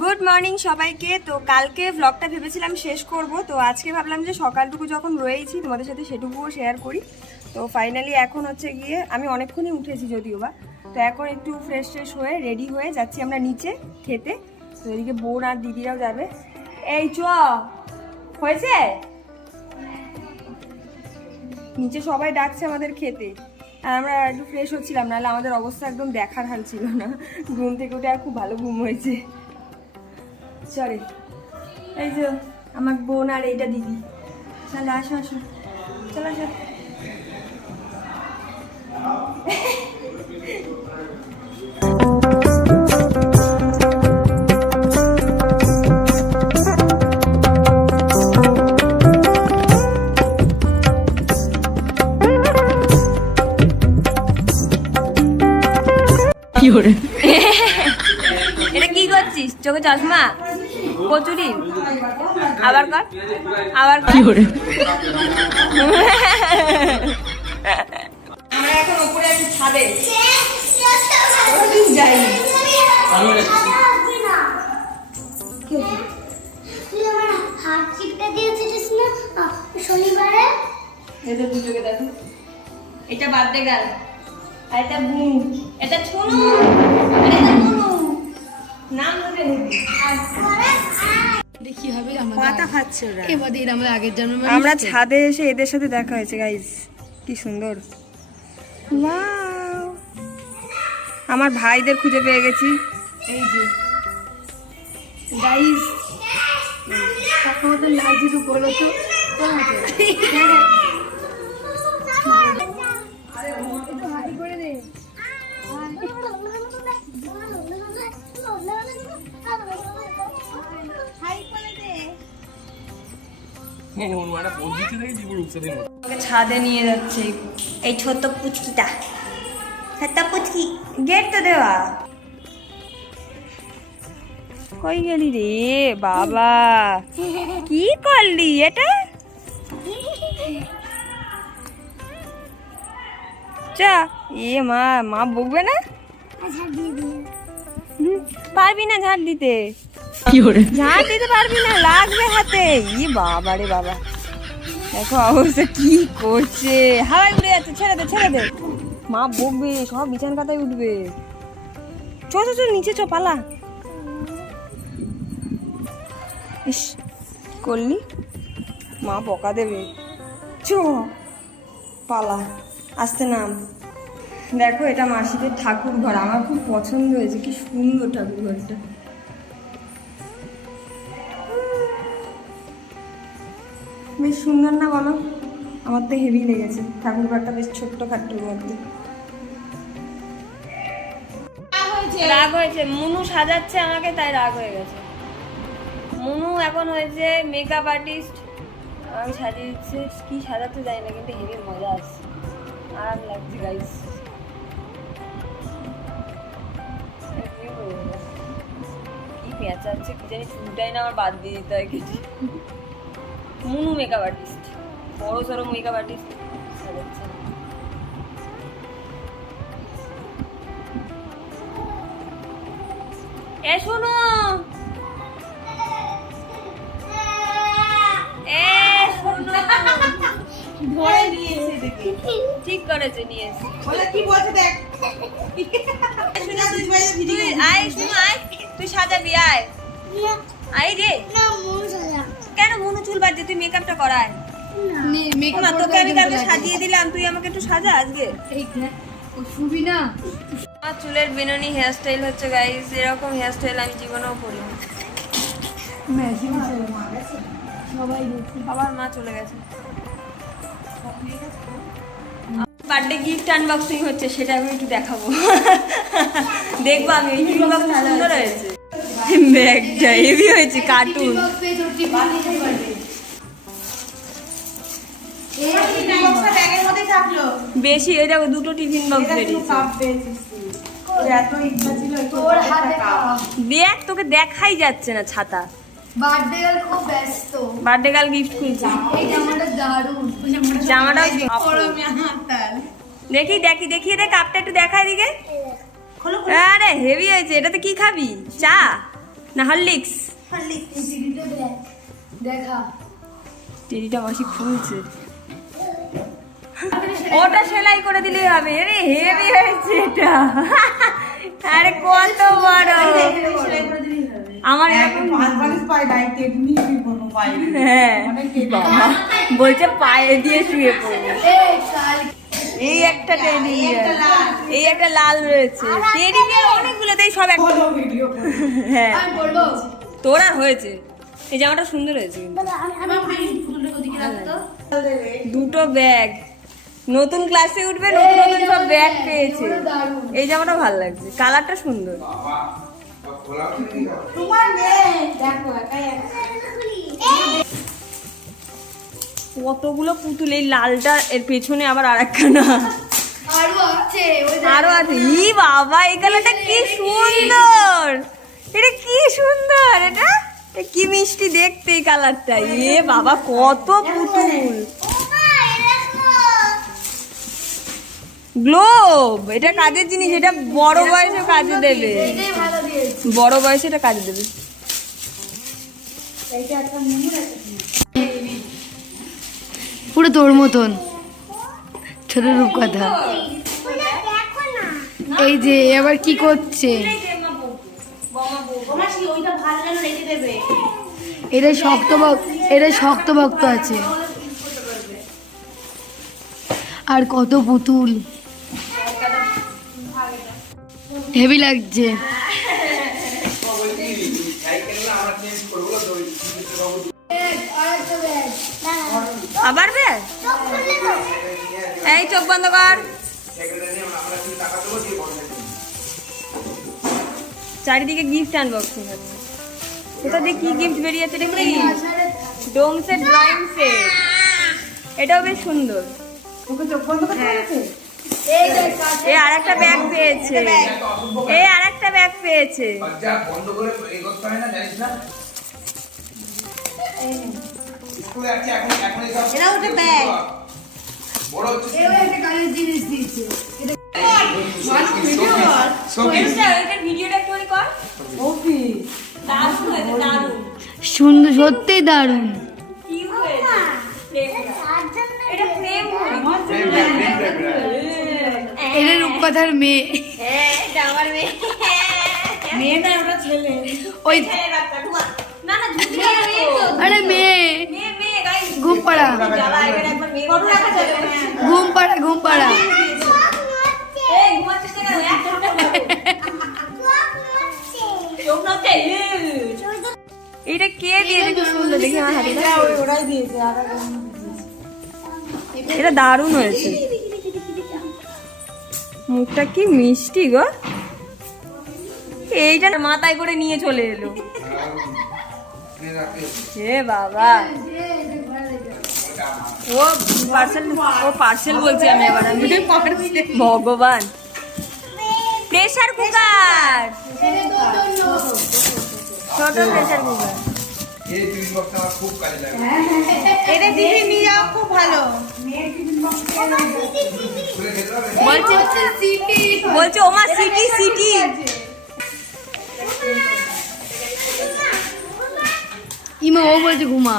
Good morning সবাইকে। তো কালকে ব্লগটা ভেবেছিলাম শেষ করব। তো আজকে ভাবলাম যে সকালটুকু যখন রয়েছি, তোমাদের সাথে সেটুকুও শেয়ার করি। তো ফাইনালি এখন হচ্ছে গিয়ে আমি অনেকক্ষণই উঠেছি যদিও বা। তো এখন একটু ফ্রেশ ট্রেশ হয়ে রেডি হয়ে যাচ্ছি আমরা নিচে খেতে। তো এদিকে বোন আর দিদিরাও যাবে। এই চ, হয়েছে? নিচে সবাই ডাকছে আমাদের খেতে। আর আমরা একটু ফ্রেশ হচ্ছিলাম, নাহলে আমাদের অবস্থা একদম দেখার হাল ছিল না। ঘুম থেকে উঠে আর খুব ভালো ঘুম হয়েছে। চলে এই যে আমার বোন আর এইটা দিদি তাহলে আসো আসো। চলো আসো। কচুরি? আবার কর আবার কর। আমরা এখন উপরে আছি ছাদে। যাইনি শনিবারে এদের দুটোকে দেখো। এটা বার্থডে গার্ল আর এটা বুনু এটা ছুনু। এটা আমরা ছাদে এসে এদের সাথে দেখা হয়েছে গাইস কি সুন্দর! আমার ভাইদের খুঁজে পেয়ে গেছি। এই যে। গাইস আমাদের লাগছে তো বলো তো আমাকে ছাদে নিয়ে যাচ্ছে। এই ছোট পুচকিটা। ছোট্ট পুচকি। গেট তো দেওয়া। কই গেলি রে? বাবা। কি করলি এটা? চা এ মা মা বকবে না? হুম, পারবি না ঝাড় দিতে। করে দিতে পারবি না, লাগবে হাতে। ই বাবা রে বাবা। দেখো অবস্থা কি করছে। হাওয়ায় উড়ে যাচ্ছে, ছেড়ে দে ছেড়ে দে। মা বকবে, সব বিছান কাতায় উঠবে। চ চ চ, নিচে চ, পালা। ইস, করলি? মা বকা দেবে। চ, পালা, আসতে নাম। দেখো, এটা মাসিদের ঠাকুর ঘর আমার খুব পছন্দ হয়েছে, কি সুন্দর ঠাকুর ঘরটা বেশ সুন্দর না বলো? আমার তো হেভি লেগেছে। ঠাকুর ঘরটা বেশ ছোট্ট খাট্টোর মধ্যে। রাগ হয়েছে? মুনু সাজাচ্ছে আমাকে তাই রাগ হয়ে গেছে। মুনু এখন হয়েছে মেকআপ আর্টিস্ট আমি সাজিয়ে দিচ্ছে। কি সাজাতে যাই না কিন্তু হেভি মজা আসছে। আরাম লাগছে গাইস কি পেঁচাচ্ছে কি জানি চুলটাই না আমার বাদ দিয়ে দিতে হয় কেটে মুনু মেকআপ আর্টিস্ট বড় সড়ো মেকআপ আর্টিস্ট এ শোনো এ শোনো ধরে নিয়েছে দেখি ঠিক করেছে নিয়ে এসে বলে কি বলছে দেখ? তুই আয় শোনো আয়। তুই সাজাবি আয়। আয় রে। মনু চুল বাজছে তুই মেকআপটা করায়। না তোকে আমি কালকে সাজিয়ে দিলাম তুই আমাকে একটু সাজা আজকে। ঠিক ও শুবি না। আমার চুলের বেননি হেয়ারস্টাইল হচ্ছে গাইস এরকম হেয়ারস্টাইল আমি জীবনেও করি সবাই দেখি আবার মা চলে গেছে। বার্থডে গিফট আনবক্সিং হচ্ছে সেটা আমি একটু দেখাবো। দেখব আমি এই টিফিন বক্স সুন্দর হয়েছে। ব্যাগটা হেভি হয়েছে কার্টুন বেশি এই দেখো দুটো টিফিন বক্স। দেখ তোকে দেখাই যাচ্ছে না ছাতা। বার্থডে গার্ল খুব ব্যস্ত। বার্থডে গার্ল গিফট খুলছি। জামাটা। দেখি দেখি দেখিয়ে দে কাপটা একটু দেখাই দিকে খোলো আরে হেভি হয়েছে। এটাতে কি খাবি? চা? না হরলিক্স? দেখা। টেরিটা মাসি খুলছে। ওটা সেলাই করে দিলেই হবে। আরে হেভি হয়েছে এটা। আরে কত বড়। আমার এরকম হ্যাঁ। বলছে পায়ে দিয়ে শুয়ে পড়ব। এই একটা টেডি। এই একটা লাল রয়েছে। টেডি নিয়ে অনেকগুলোতেই সব একটা হ্যাঁ। আমি বলব। তোর হয়েছে। এই জামাটা সুন্দর হয়েছে দুটো ব্যাগ। নতুন ক্লাসে উঠবে নতুন নতুন সব ব্যাগ পেয়েছে। এই জামাটা ভালো লাগছে। কালারটা সুন্দর। কতগুলো পুতুল এই লালটা এর পেছনে আবার আর একখানা আরও আছে। ই বাবা এই কালারটা কি সুন্দর! এটা কি সুন্দর এটা কি মিষ্টি দেখতে এই কালারটা। এ বাবা কত পুতুল। গ্লোব এটা কাজের জিনিস এটা বড় বয়সে কাজে দেবে। বড় বয়সে এটা কাজে দেবে। পুরো তোর মতন। ছোট রূপ কথা। এই যে আবার কি করছে? এটা শক্ত ভক্ত এটা শক্ত ভক্ত আছে। আর কত পুতুল। হেভি লাগছে। আবার ব্যাগ এই চোখ বন্ধ কর। চারিদিকে গিফট আনবক্সিং হচ্ছে। কোথা দিয়ে কি গিফট বেরিয়েছে কি ডোমসের ড্রয়িং সেট এটাও বেশ সুন্দর। এই আর একটা ব্যাগ পেয়েছে। এই আর একটা ব্যাগ পেয়েছে। যা বন্ধ করে এই করতে হয় না জানিস না? স্কুলে আছে এখন এখন এসব এরা ওটা ব্যাগ বড় হচ্ছে। একটু সুন্দর সত্যি দারুণ কিউট হয়েছে এটা ফ্রেম রূপকথার মেয়ে। হ্যাঁ আমার মেয়ে। মেয়েটা ওটা ছেলে। ওই মেয়ে আরে ঘুম পাড়া। ঘুম পাড়া ঘুম পাড়া। এটা কে দিয়েছে? কি সুন্দর দেখি আমার হাতে। ওরাই দিয়েছে। এটা দারুণ হয়েছে। মুখটা কি মিষ্টি গো। এইটা মাথায় করে নিয়ে চলে এলো। হে বাবা। ও পার্সেল ও পার্সেল বলছি আমি আবার আমি ভগবান। প্রেসার কুকার ছোট প্রেসার কুকার এই টিফিন বক্স আমার খুব কাজে লাগে। এটা দিদি নিয়ে যাও খুব ভালো। খুলে খেতে বলছে বলছে ওমা সিটি সিটি। ইমা ও বলছে ঘুমা।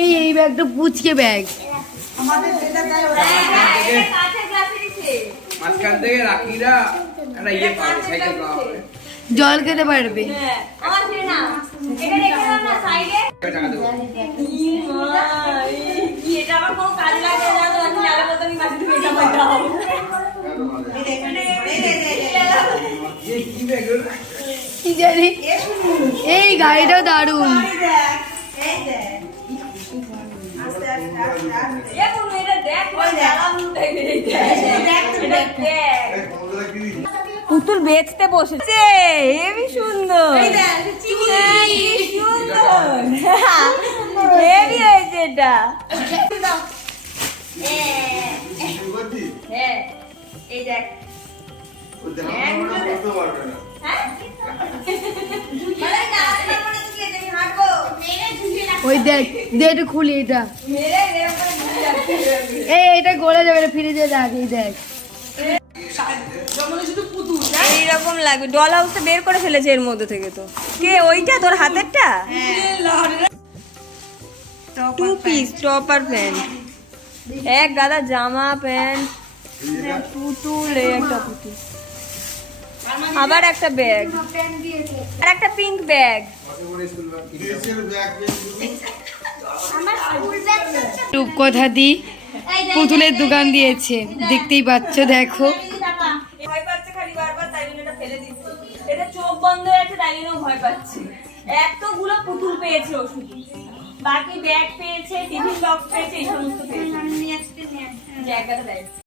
এই এই ব্যাগটা পুচকে ব্যাগ। আমাদের যেটা দেয় ওরা মাঝখান থেকে রাখিরা একটা ইয়ে পাবে সাইকেল পাওয়া জল খেতে পারবে। আমার ছেলে না এটা রেখে দাও না সাইডে টাকা দেবো কি এটা আমার কোনো কাজে লাগে না তো আমি নালে মতো আমি মাসি তুমি এটা পাঠাও এই কি ব্যাগ ওটা? কি জানি এই গাড়িটা দারুণ এই দেখ আস্তে আস্তে আস্তে আস্তে এ বলু এটা দেখ ওই জ্বালা মুটে গেছে দেখ তো এটা দেখ পুতুল বেচতে বসেছে। হেবি সুন্দর। এই দেখ চিমুনি হ্যাঁ, সুন্দর। হেবি হয়েছে এটা। হ্যাঁ। এই দেখ। হ্যাঁ ওই দেখ খুলি এটা। এই এটা গলে যাবে ফিরে যাবে দেখ এই দেখ। এইরকম লাগবে। ডল হাউসটা বের করে ফেলেছে এর মধ্যে থেকে তো। কে, ওইটা? তোর হাতেরটা? টু পিস টপ আর প্যান্ট এক গাদা জামা প্যান্ট পুতুল একটা পুতুল। আবার একটা ব্যাগ আর একটা পিঙ্ক ব্যাগ রূপকথা দি পুতুলের দোকান দিয়েছে। দেখতেই পাচ্ছ, দেখো। বন্ধ হয়ে আছে তাই জন্য ভয় পাচ্ছে। এতগুলো পুতুল পেয়েছে ও বাকি ব্যাগ পেয়েছে টিফিন বক্স পেয়েছে এই সমস্ত পেয়েছে। জায়গাটা দেয়